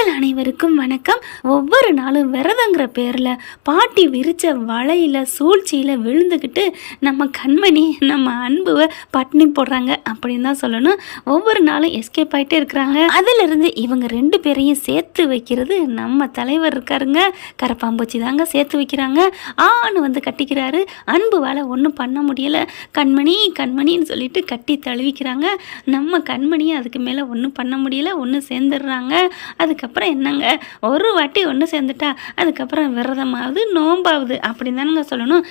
நேயர்கள் அனைவருக்கும் வணக்கம். ஒவ்வொரு நாளும் விரதங்கிற பேரில் பாட்டி விரித்த வலையில் சூழ்ச்சியில் விழுந்துக்கிட்டு நம்ம கண்மணி நம்ம அன்புவை பட்னி போடுறாங்க அப்படின்னு தான் சொல்லணும். ஒவ்வொரு நாளும் எஸ்கேப் ஆகிட்டே இருக்கிறாங்க. அதிலிருந்து இவங்க ரெண்டு பேரையும் சேர்த்து வைக்கிறது நம்ம தலைவர் இருக்காருங்க, கரப்பாம்பூச்சி தாங்க சேர்த்து வைக்கிறாங்க. ஆன்னு வந்து கட்டிக்கிறாரு. அன்புவால் ஒன்றும் பண்ண முடியலை. கண்மணி கண்மணின்னு சொல்லிட்டு கட்டி தழுவிக்கிறாங்க. நம்ம கண்மணியை அதுக்கு மேலே ஒன்றும் பண்ண முடியலை. ஒன்று சேர்ந்துடுறாங்க. அதுக்கப்புறம் என்னங்க, ஒரு வாட்டி ஒன்று சேர்ந்துட்டா அதுக்கப்புறம் விரதமாகுது நோம்பாகுது அப்படின்னு தானுங்க சொல்லணும்.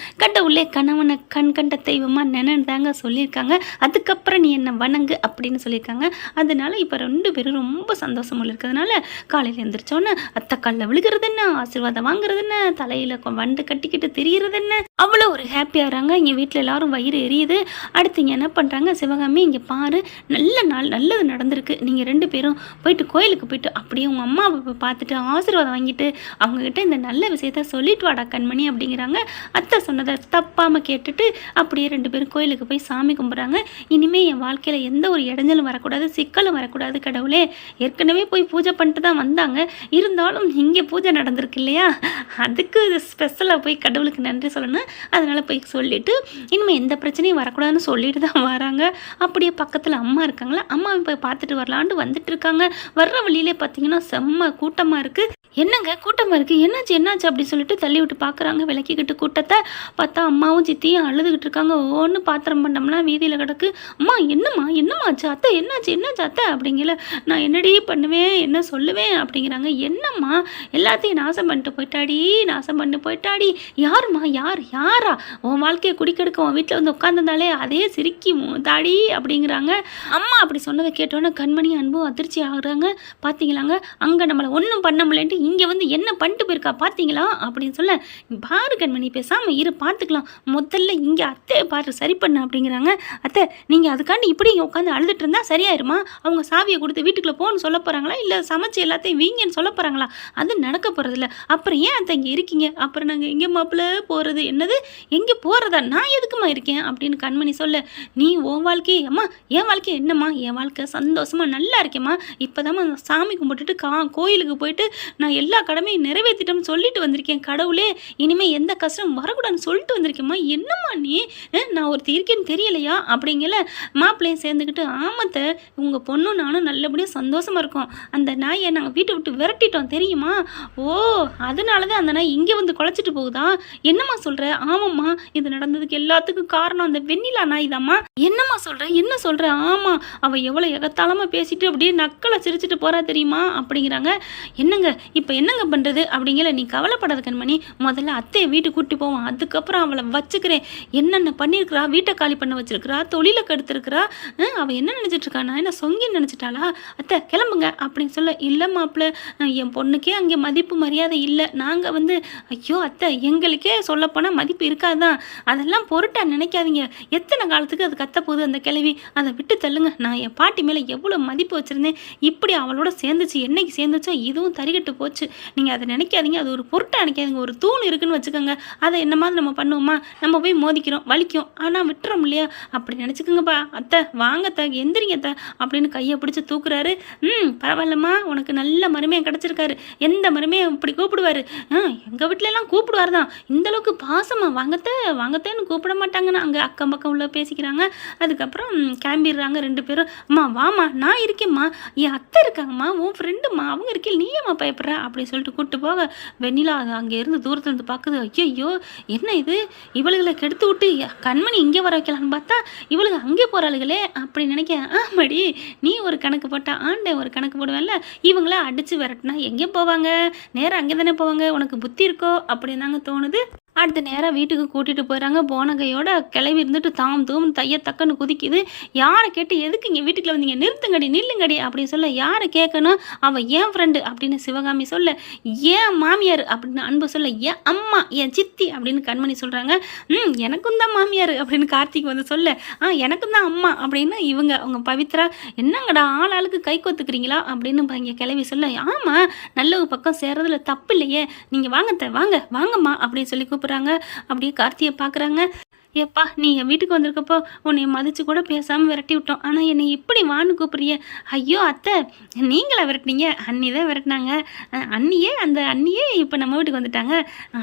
உள்ளே கணவனை கண் கண்ட தெய்வமாக நினைந்தாங்க சொல்லியிருக்காங்க. அதுக்கப்புறம் நீ என்ன வணங்கு அப்படின்னு சொல்லியிருக்காங்க. அதனால இப்போ ரெண்டு பேரும் ரொம்ப சந்தோஷமாக இருக்கிறதுனால காலையில் எழுந்திரிச்சோன்னே அத்தை காலில் விழுகிறது என்ன, ஆசீர்வாதம் வாங்குறது என்ன, தலையில் வண்டு கட்டிக்கிட்டு திரிகிறது என்ன, அவ்வளோ ஒரு ஹாப்பியாகிறாங்க. இங்கே வீட்டில் எல்லாரும் வயிறு எரியுது. அடுத்து இங்கே என்ன பண்ணுறாங்க, சிவகாமி இங்கே பாரு, நல்ல நாள் நல்லது நடந்திருக்கு, நீங்கள் ரெண்டு பேரும் போயிட்டு கோயிலுக்கு போயிட்டு அப்படியே உங்கள் அம்மாவை பார்த்துட்டு ஆசீர்வாதம் வாங்கிட்டு அவங்கக்கிட்ட இந்த நல்ல விஷயத்த சொல்லிட்டு வாடா கண்மணி அப்படிங்கிறாங்க. அத்தை சொன்னதை தப்பாமல் கேட்டுட்டு அப்படியே ரெண்டு பேரும் கோயிலுக்கு போய் சாமி கும்பிட்றாங்க. இனிமேல் என் வாழ்க்கையில் எந்த ஒரு இடைஞ்சலும் வரக்கூடாது, சிக்கலும் வரக்கூடாது கடவுளே. ஏற்கனவே போய் பூஜை பண்ணிட்டு தான் வந்தாங்க, இருந்தாலும் இங்கே பூஜை நடந்திருக்கு இல்லையா, அதுக்கு ஸ்பெஷலாக போய் கடவுளுக்கு நன்றி சொல்லணும். அதனால் போய் சொல்லிவிட்டு இனிமேல் எந்த பிரச்சனையும் வரக்கூடாதுன்னு சொல்லிட்டு தான் வராங்க. அப்படியே பக்கத்தில் அம்மா இருக்காங்களா, அம்மாவை போய் பார்த்துட்டு வரலான்ட்டு வந்துட்டு இருக்காங்க. வர்ற வழியிலே பார்த்தீங்கன்னா செம்ம கூட்டமாக இருக்குது. என்னங்க கூட்டமாக இருக்குது, என்னாச்சு என்னாச்சு அப்படி சொல்லிட்டு தள்ளி விட்டு பார்க்குறாங்க. விளக்கிக்கிட்டு கூட்டத்தை பார்த்தா அம்மாவும் சித்தியும் அழுதுகிட்டு இருக்காங்க. ஒவ்வொன்று பாத்திரம் பண்ணோம்னா வீதியில் கிடக்கு. அம்மா என்னம்மா என்னம்மாச்சு அத்தை, என்னாச்சு என்னாச்சு அத்தை அப்படிங்கல. நான் என்னடி பண்ணுவேன் என்ன சொல்லுவேன் அப்படிங்கிறாங்க. என்னம்மா எல்லாத்தையும் நாசம் பண்ணிட்டு போயிட்டாடி, நாசம் பண்ணிட்டு போயிட்டாடி. யாரும்மா யாரா உன் வாழ்க்கையை குடிக்கெடுக்க உன் வீட்டில் வந்து உட்காந்துருந்தாலே அதே சிரிக்கி தாடி அப்படிங்கிறாங்க. அம்மா அப்படி சொன்னதை கேட்டோன்னே கண்மணி அன்பும் அதிர்ச்சி ஆகுறாங்க. பார்த்தீங்களாங்க, அங்கே நம்மளை ஒன்றும் பண்ண முடியலன்ட்டு இங்கே வந்து என்ன பண்ணிட்டு போயிருக்கா பார்த்தீங்களா அப்படின்னு சொல்ல, பாரு கண்மணி பேசாமல் இரு பார்த்துக்கலாம், முதல்ல இங்கே அத்தையை பாரு சரி பண்ண அப்படிங்கிறாங்க. அத்தை நீங்கள் அதுக்காண்டி இப்படி இங்கே உட்காந்து அழுதுட்டு இருந்தால் சரியாயிருமா? அவங்க சாவியை கொடுத்து வீட்டுக்குள்ளே போகணும்னு சொல்ல போகிறாங்களா, இல்லை சமைச்சு எல்லாத்தையும் வீங்கன்னு சொல்ல போகிறாங்களா? அது நடக்க போகிறதில்ல. அப்புறம் ஏன் அத்தை இங்கே இருக்கீங்க? அப்புறம் நாங்கள் எங்கே மாப்பிள்ள போகிறது? என்னது எங்கே போகிறதா? நான் எதுக்குமா இருக்கேன் அப்படின்னு கண்மணி சொல்ல, நீ உன் வாழ்க்கையே அம்மா என் வாழ்க்கை என்னம்மா, என் வாழ்க்கை சந்தோஷமாக நல்லா இருக்கேம்மா. இப்போதாம்மா சாமி கும்பிட்டுட்டு கோயிலுக்கு போயிட்டு நான் எல்லா கடமையும் நிறைவேற்றிட்டோம்னு சொல்லிட்டு வந்திருக்கேன். கடவுளே இனிமேல் எந்த கஷ்டம் வரக்கூடாதுன்னு சொல்லிட்டு வந்திருக்கேம்மா. என்னம்மா நீ, நான் ஒருத்தர் இருக்கேன்னு தெரியலையா அப்படிங்கல. மாப்பிள்ளையும் சேர்ந்துக்கிட்டு ஆமத்தை உங்கள் பொண்ணும் நானும் நல்லபடியாக சந்தோஷமாக இருக்கோம். அந்த நாயை நாங்கள் வீட்டை விட்டு விரட்டிட்டோம் தெரியுமா? ஓ அதனால தான் அந்த நாய் இங்கே வந்து குலைச்சிட்டு போகுதா? என்னம்மா சொல்கிற? ஆமாம்மா, இது நடந்ததுக்கு எல்லாத்துக்கும் காரணம் அந்த வெண்ணிலா நாய் தாம்மா. என்னம்மா சொல்கிற என்ன சொல்கிற? ஆமாம், அவள் எவ்வளோ எகத்தாளமாக பேசிட்டு அப்படியே நக்களை சிரிச்சிட்டு போகிறா தெரியுமா அப்படிங்கிறாங்க. என்னங்க இப்போ என்னங்க பண்ணுறது அப்படிங்கிற. நீ கவலைப்படாத கண்மணி, முதல்ல அத்தையை வீட்டுக்கு கூட்டி போவான், அதுக்கப்புறம் அவளை வச்சுக்கிறேன். என்னென்ன பண்ணியிருக்கிறா, வீட்டை காலி பண்ண வச்சிருக்கிறா, தொழிலை கெடுத்துருக்கிறா, அவள் என்ன நினச்சிட்ருக்கா, நான் என்ன சொங்கின்னு நினச்சிட்டாளா? அத்தை கிளம்புங்க அப்படின்னு சொல்ல, இல்லை மாப்பிள்ள என் பொண்ணுக்கே அங்கே மதிப்பு மரியாதை இல்லை. நாங்கள் வந்து ஐயோ அத்தை எங்களுக்கே சொல்லப்போனால் மதிப்பு இருக்காதான், அதெல்லாம் பொருட்டா நினைக்காதீங்க. எத்தனை காலத்துக்கு அது கத்த போகுது அந்த கிழவி, அதை விட்டு தள்ளுங்க. நான் என் பாட்டி மேலே எவ்வளோ மதிப்பு வச்சுருந்தேன், இப்படி அவளோட சேர்ந்துச்சு, என்னைக்கு சேர்ந்துச்சோ இதுவும் தறிகட்டு போச்சு. நீங்கள் அதை நினைக்காதீங்க, அது ஒரு பொருட்டை நினைக்காதீங்க. ஒரு தூண் இருக்குன்னு வச்சுக்கோங்க, அதை என்ன மாதிரி நம்ம பண்ணுவோமா, நம்ம போய் மோதிக்கிறோம் வலிக்கும், ஆனால் விட்டுறோம் இல்லையா, அப்படி நினச்சிக்கோங்கப்பா. அத்தை வாங்கத்த எந்திரிங்க அத்தை அப்படின்னு கையை பிடிச்சி தூக்குறாரு. பரவாயில்லம்மா, உனக்கு நல்ல மருமையை கிடச்சிருக்காரு. எந்த மருமையை இப்படி கூப்பிடுவார்? எங்கள் வீட்டிலலாம் கூப்பிடுவார் தான், இந்தளவுக்கு பாசமாக வாங்கத்தேன்னு கூப்பிட மாட்டாங்கன்னு அங்கே அக்கம் பக்கம் உள்ள பேசிக்கிறாங்க. அதுக்கப்புறம் கிளம்பிடுறாங்க ரெண்டு பேரும். அம்மா வாமா நான் இருக்கேம்மா, என் அத்தை இருக்காங்கம்மா, உன் ஃப்ரெண்டுமா, அவங்க இருக்கேன், நீ ஏம்மா பயப்படுற அப்படின்னு சொல்லிட்டு கூப்பிட்டு போக, வெண்ணிலா அங்கே இருந்து தூரத்தில் இருந்து பார்க்குது. ஐயோ என்ன இது, இவளுகளை கெடுத்து விட்டு கண்மணி இங்கே வர வைக்கலான்னு பார்த்தா இவளுக்கு அங்கே போகிறாளுகளே அப்படி நினைக்க. ஆமாடி, நீ ஒரு கணக்கு போட்டா ஆண்டை ஒரு கணக்கு போடுவேன்ல, இவங்கள அடித்து விரட்டினா எங்கே போவாங்க, நேராக அங்கே தானே போவாங்க, உனக்கு புத்தி இருக்கோ அப்படின்னு தாங்க தோணுது. அடுத்த நேரம் வீட்டுக்கு கூட்டிகிட்டு போயிடறாங்க. போன கையோட கிளவி இருந்துட்டு தாம் தூம் தைய தக்கன்னு குதிக்குது. யாரை கேட்டு எதுக்கு இங்கே வீட்டுக்குள்ள வந்தீங்க, நிறுத்துங்கடி நில்லுங்கடி அப்படின்னு சொல்ல, யாரை கேட்கணும், அவள் ஏன் ஃப்ரெண்டு அப்படின்னு சிவகாமி சொல்ல, ஏன் மாமியார் அப்படின்னு அன்பு சொல்ல, ஏன் அம்மா என் சித்தி அப்படின்னு கண்மணி சொல்கிறாங்க. எனக்கும் தான் மாமியார் அப்படின்னு கார்த்திக் வந்து சொல்ல, எனக்கும் தான் அம்மா அப்படின்னு இவங்க அவங்க பவித்ரா, என்னங்கடா ஆள் ஆளுக்கு கை கொத்துக்கிறீங்களா அப்படின்னு இங்கே கிளவி சொல்ல, ஆமாம் நல்ல பக்கம் சேர்றதுல தப்பு இல்லையே, நீங்கள் வாங்கத்த வாங்கம்மா அப்படின்னு சொல்லி கூப்பிட்றாங்க. அப்படியே கார்த்தியை பார்க்குறாங்க. ஏப்பா நீ என் வீட்டுக்கு வந்திருக்கப்போ உன்னை மதித்து கூட பேசாமல் விரட்டி விட்டோம். ஆனால் என்னை இப்படி வான்னு கூப்பிட்றிய? ஐயோ அத்தை, நீங்களா விரட்டினீங்க? அண்ணி தான் விரட்டினாங்க. அந்த அண்ணியே இப்போ நம்ம வீட்டுக்கு வந்துட்டாங்க.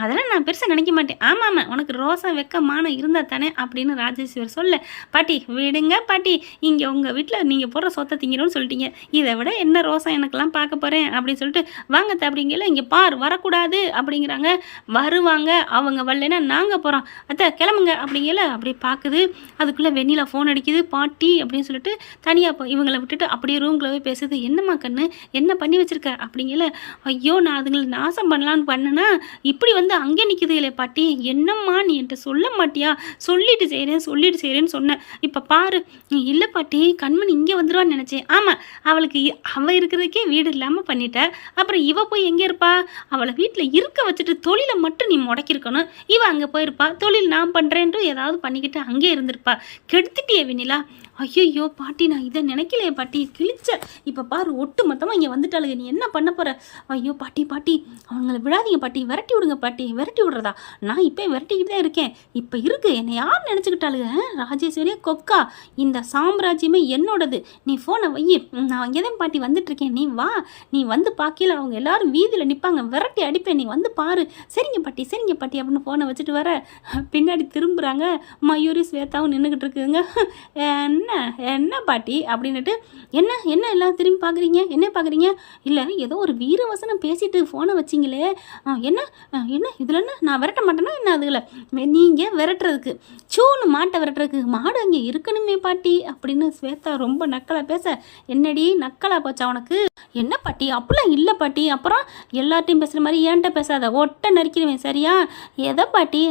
அதெல்லாம் நான் பெருசாக நினைக்க மாட்டேன். ஆமாம் ஆமாம், உனக்கு ரோசா வெக்க மானம் இருந்தால் தானே அப்படின்னு ராஜேஸ்வர் சொல்ல, பாட்டி விடுங்க பாட்டி, இங்கே உங்கள் வீட்டில் நீங்கள் போடுற சொத்தை திங்கிறோன்னு சொல்லிட்டீங்க. இதை விட என்ன ரோசா எனக்கெல்லாம் பார்க்க போகிறேன் அப்படின்னு சொல்லிட்டு வாங்கத்த அப்படிங்கல, இங்கே பார் வரக்கூடாது அப்படிங்கிறாங்க. வருவாங்க, அவங்க வரலைன்னா நாங்கள் போகிறோம், அத்தை கிளம்புங்க அப்படிங்கல. அப்படியே பார்க்குது, அதுக்குள்ளே வெண்ணிலா ஃபோன் அடிக்குது, பாட்டி அப்படின்னு சொல்லிட்டு தனியாக இவங்களை விட்டுட்டு அப்படியே ரூம்குள்ளே போய் பேசுது. என்னம்மா கண்ணு, என்ன பண்ணி வச்சிருக்க அப்படிங்கல. ஐயோ நான் அதுங்களை நாசம் பண்ணலான்னு பண்ணேன்னா இப்படி வந்து அங்கே நிற்குது இல்லை பாட்டி, என்னம்மா நீ என்கிட்ட சொல்ல மாட்டியா? சொல்லிட்டு செய்கிறேன்னு சொன்னேன். இப்போ பாரு. இல்லை பாட்டி, கண்மணி இங்கே வந்துடுவான்னு நினச்சேன். ஆமாம், அவளுக்கு அவள் இருக்கிறதுக்கே வீடு இல்லாமல் பண்ணிட்ட, அப்புறம் இவ போய் எங்கே இருப்பா? அவளை வீட்டில் இருக்க வச்சுட்டு தொழிலை மட்டும் நீ முடக்கிருக்கணும். இவ அங்கே போயிருப்பா, தொழில் நான் பண்ணுறேன்ட்டு ஏதாவது பண்ணிக்கிட்டு அங்கே இருந்திருப்பா. கெடுத்துட்டியே வெண்ணிலா. ஐயோ பாட்டி, நான் இதை நினைக்கலையே பாட்டி, கிழிச்ச. இப்போ பாரு, ஒட்டு மொத்தமாக இங்கே வந்துட்டாளுங்க, நீ என்ன பண்ண போகிற? ஐயோ பாட்டி அவங்கள விடாதீங்க பாட்டி, விரட்டி விடுங்க பாட்டி. விரட்டி விடுறதா? நான் இப்போ விரட்டிக்கிட்டு தான் இருக்கேன். இப்போ இருக்கு, என்னை யார் நினச்சிக்கிட்டாளுங்க? ராஜேஸ்வரியே கொக்கா, இந்த சாம்ராஜ்யமே என்னோடது. நீ ஃபோனை வை, நான் அங்கே தான் பாட்டி வந்துட்டுருக்கேன். நீ வா, நீ வந்து பார்க்கல, அவங்க எல்லாரும் வீதியில் நிற்பாங்க, விரட்டி அடிப்பேன், நீ வந்து பாரு. சரிங்க பாட்டி அப்படின்னு ஃபோனை வச்சுட்டு வர பின்னாடி திரும்புகிறாங்க. மயூரி ஸ்வேதாவும் நின்றுக்கிட்டு இருக்குதுங்க. என்ன பாட்டி அப்படின்னுட்டு, என்ன எல்லாம் திரும்பி பார்க்குறீங்க? என்ன பார்க்குறீங்க? இல்லை ஏதோ ஒரு வீரவசனம் பேசிட்டு ஃபோனை வச்சிங்களே, என்ன இதில் என்ன நான் விரட்ட மாட்டேன்னா என்ன? அதுல நீங்கள் விரட்டுறதுக்கு சூன்னு மாட்டை விரட்டுறதுக்கு மாடு அங்கே இருக்கணுமே பாட்டி அப்படின்னு ஸ்வேதா ரொம்ப நக்கலாக பேச, என்னடி நக்கலா போச்சா உனக்கு? என்ன பாட்டி, அப்படிலாம் இல்லை பாட்டி. அப்புறம் எல்லார்ட்டையும் பேசுகிற மாதிரி ஏன்ட்ட பேசாத, ஒட்ட நறுக்கிடுவேன் சரியா? எதை பாட்டி?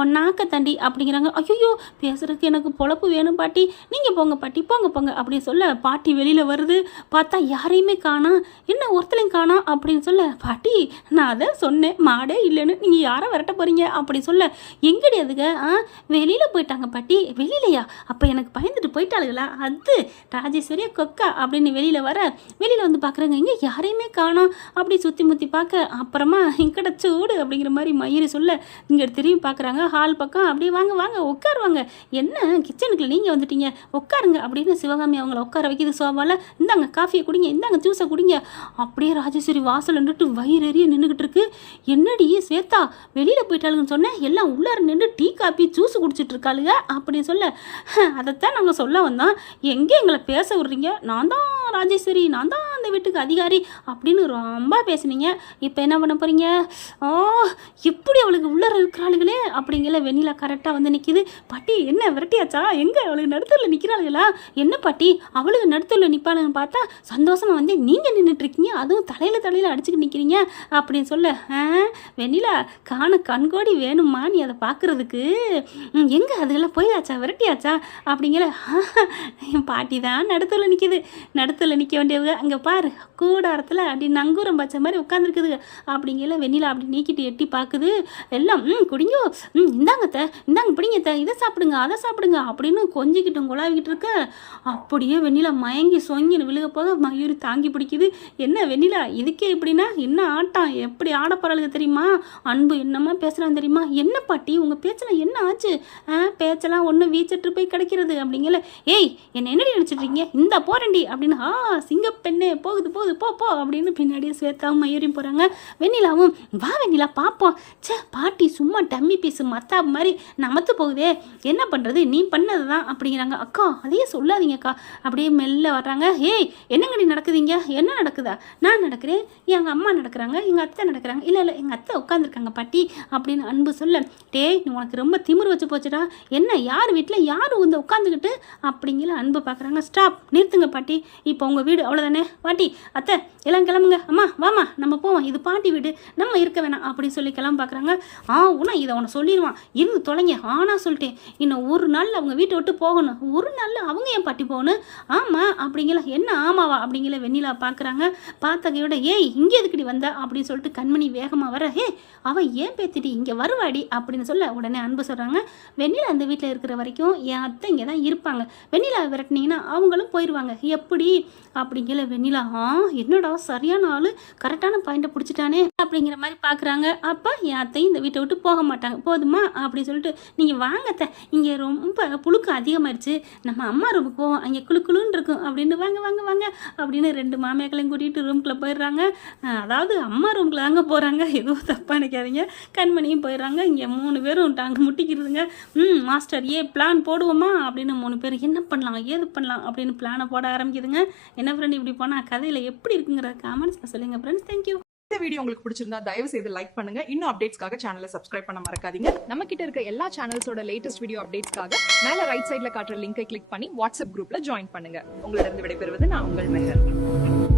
ஒன்னாக்க தாண்டி அப்படிங்கிறாங்க. ஐயோ பேசுறதுக்கு எனக்கு பொழப்பு வேணும் பாட்டி, நீங்கள் போங்க பாட்டி, போங்க அப்படின்னு சொல்ல பாட்டி வெளியில் வருது. பார்த்தா யாரையுமே காணோம். என்ன ஒருத்தலையும் காணோம் அப்படின்னு சொல்ல, பாட்டி நான் அதை சொன்னேன் மாடே இல்லைன்னு, நீங்கள் யாரை விரட்ட போகிறீங்க அப்படின்னு சொல்ல, எங்கடி அதுங்க? வெளியில் போயிட்டாங்க பாட்டி. வெளியிலையா? அப்போ எனக்கு பயந்துட்டு போயிட்டாளுங்களா? அது ராஜேஸ்வரியா கொக்கா அப்படின்னு வெளியில் வர, வெளியில் வந்து பார்க்குறாங்க, இங்கே யாரையுமே காணோம். அப்படி சுற்றி முற்றி பார்க்க, அப்புறமா இங்கட சூடு அப்படிங்கிற மாதிரி மயிறு சொல்ல, இங்கே திரும்பி பார்க்குறாங்க ஹால் பக்கம். அப்படியே வாங்க உட்காருவாங்க. என்ன கிச்சனுக்குள்ள நீங்கள் வந்துட்டீங்க, உட்காருங்க அப்படின்னு சிவகாமி அவங்கள உட்கார வைக்கிது சோபாவில். இந்தாங்க காஃபியை குடிங்க, இந்தாங்க ஜூஸை குடிங்க. அப்படியே ராஜேஸ்வரி வாசல் நின்றுட்டு வயிறறிய நின்றுக்கிட்டு இருக்கு. என்னடி ஸ்வேதா வெளியில் போயிட்டாளுங்கன்னு சொன்னேன், எல்லாம் உள்ளார நின்று டீ காஃபி ஜூஸ் குடிச்சிட்டு இருக்காளுங்க அப்படின்னு சொல்ல, அதைத்தான் நாங்கள் சொல்ல வந்தோம், எங்கே எங்களை பேச விட்றீங்க? நான் தான் ராஜேஸ்வரி, நான் தான் அந்த வீட்டுக்கு அதிகாரி அப்படின்னு ரொம்ப பேசுனீங்க. இப்போ என்ன பண்ண போகிறீங்க? எப்படி அவளுக்கு உள்ளார இருக்கிறாளுங்களே அப்படிங்கிற வெண்ணிலா கரெக்டாக வந்து நிற்கிது. பாட்டி என்ன விரட்டியாச்சா? எங்கே அவளுக்கு நடுத்தரில் நிற்கிறாளுங்களா? என்ன பாட்டி அவளுக்கு நடுத்தரில் நிற்பாளுன்னு பார்த்தா சந்தோஷமாக வந்து நீங்கள் நின்றுட்டுருக்கீங்க, அதுவும் தலையில் அடிச்சுக்கிட்டு நிற்கிறீங்க அப்படின்னு சொல்ல, வெண்ணிலா கண்கோடி வேணுமா நீ அதை பார்க்குறதுக்கு? எங்கே அதுக்கெல்லாம் போயாச்சா, விரட்டியாச்சா அப்படிங்கிற. பாட்டி தான் நடுத்தரில் நிற்கிது. நடுத்தரில் நிற்க வேண்டியவங்க அங்கே பாரு கூடாரத்தில் அப்படி நங்கூரம் பச்சை மாதிரி உட்காந்துருக்குதுங்க அப்படிங்கிற. வெண்ணிலா அப்படி நீக்கிட்டு எட்டி பார்க்குது. எல்லாம் குடிங்கோ, இந்தாங்க பிடிங்க, இதை சாப்பிடுங்க அதை சாப்பிடுங்க அப்படின்னு கொஞ்சிக்கிட்டும் குழாவிக்கிட்டு இருக்க. அப்படியே வெண்ணிலா மயங்கி சொங்கின்னு விழுக போக மயூரி தாங்கி பிடிக்குது. என்ன வெண்ணிலா இதுக்கே இப்படின்னா என்ன ஆட்டம், எப்படி ஆட போகிறாளுங்க தெரியுமா? அன்பு என்னம்மா பேசுகிறான் தெரியுமா? என்ன பாட்டி உங்கள் பேச்செல்லாம் என்ன ஆச்சு? பேச்செல்லாம் ஒன்று வீச்சட்டு போய் கிடைக்கிறது அப்படிங்கல. ஏய் என்னடி நினச்சிட்ருக்கீங்க, இந்த போறேன்டி அப்படின்னு. சிங்கப்பெண்ணே போகுது போ அப்படின்னு பின்னாடியே ஸ்வேதாவும் மயூரியும் போகிறாங்க. வெண்ணிலாவும் வா வெண்ணிலா பார்ப்போம். பாட்டி சும்மா டம்மி பீஸு மத்தா மாதிரி நமத்து போகுதே, என்ன பண்ணுறது, நீ பண்ணது தான் அப்படிங்கிறாங்க. அக்கா அதையே சொல்லாதீங்கக்கா. அப்படியே மெல்ல வர்றாங்க. ஏய் என்னங்கடி நடக்குதுங்க? என்ன நடக்குதா? நான் நடக்கிறேன், எங்கள் அம்மா நடக்கிறாங்க, எங்கள் அத்தை நடக்கிறாங்க. இல்லை எங்கள் அத்தை உட்காந்துருக்காங்க பாட்டி அப்படின்னு அன்பு சொல்ல, டேய் நீ உனக்கு ரொம்ப திமிரு வச்சு போச்சுடா, என்ன யார் வீட்டில் யார் வந்து உட்காந்துக்கிட்டு அப்படிங்கிற அன்பு பார்க்குறாங்க. ஸ்டாப், நிறுத்துங்க பாட்டி, இப்போ உங்கள் வீடு அவ்வளோதானே பாட்டி, அத்தை எல்லாம் கிளம்புங்க, அம்மா வாமா நம்ம போவோம், இது பாட்டி வீடு, நம்ம இருக்க வேணாம் அப்படின்னு சொல்லி கிளம்ப பார்க்குறாங்க. இதை உன்னை சொல்லிடுவான், இருந்து தொலைங்க. ஆனால் சொல்லிட்டேன், இன்னும் ஒரு நாள் அவங்க வீட்டை விட்டு போகணும். ஒரு நாளில் அவங்க ஏன் பாட்டி போகணும்? ஆமாம் அப்படிங்கிற என்ன ஆமாவா அப்படிங்கிற வெண்ணிலா பார்க்குறாங்க. பார்த்தகையோட ஏய் இங்கே எதுக்குடி வந்த அப்படின்னு சொல்லிட்டு கண்மணி வேகமாக வர அவன் ஏன் பேத்திட்டு இங்கே வருவாடி அப்படின்னு சொல்ல உடனே அன்பு சொல்கிறாங்க, வெண்ணிலா அந்த வீட்டில் இருக்கிற வரைக்கும் என் அத்தை இங்கே தான் இருப்பாங்க, வெண்ணிலா விரட்டினீங்கன்னா அவங்களும் போயிடுவாங்க எப்படி அப்படிங்கிற வெண்ணிலா என்னடா சரியான ஆள் கரெக்டான பாயிண்ட்டை பிடிச்சிட்டானே அப்படிங்கிற மாதிரி பார்க்குறாங்க. அப்போ என் அத்தையும் இந்த வீட்டை விட்டு போக மாட்டாங்க போதுமா அப்படின்னு சொல்லிட்டு நீங்கள் வாங்கத்த இங்கே ரொம்ப புழுக்கு அதிகமாகிடுச்சு, நம்ம அம்மா ரூமுக்கு போவோம் அங்கே குழுக்குழுன்னு இருக்கும் அப்படின்னு வாங்க வாங்க வாங்க அப்படின்னு 2 மாமியாக்களையும் கூட்டிகிட்டு ரூம்குள்ளே போயிடுறாங்க. அதாவது அம்மா ரூம்குள்ள தாங்க போகிறாங்க, எதுவும் தப்பாக நினைக்காதீங்க. கண்மணியும் போயிடுறாங்க. இங்கே 3 பேரும் டாங்க முட்டிக்கிறதுங்க. மாஸ்டர் பிளான் போடுவோமா அப்படின்னு 3 பேர் என்ன பண்ணலாம் ஏது பண்ணலாம் அப்படின்னு பிளானை போட ஆரம்பிக்குதுங்க. என்ன ஃப்ரெண்ட் இப்படி போனால் கதையில் எப்படி இருக்குங்கிற காமெண்ட்ஸில் சொல்லுங்கள் ஃப்ரெண்ட்ஸ். தேங்க்யூ. இந்த வீடியோ உங்களுக்கு பிடிச்சிருந்தா தயவு செய்து லைக் பண்ணுங்க. இன்னும் அப்டேட்ஸ்க்காக சேனலை சப்ஸ்கிரைப் பண்ண மறக்காதீங்க. நம்ம கிட்ட இருக்க எல்லா சேனல்ஸோட லேட்டஸ்ட் வீடியோ அப்டேட்ஸ்க்காக மேல ரைட் சைடுல காட்டுற லிங்கை கிளிக் பண்ணி வாட்ஸ்அப் குரூப்ல ஜாயின் பண்ணுங்க. உங்களிடம் விடைபெறுவது நான் உங்கள் மெஹர்.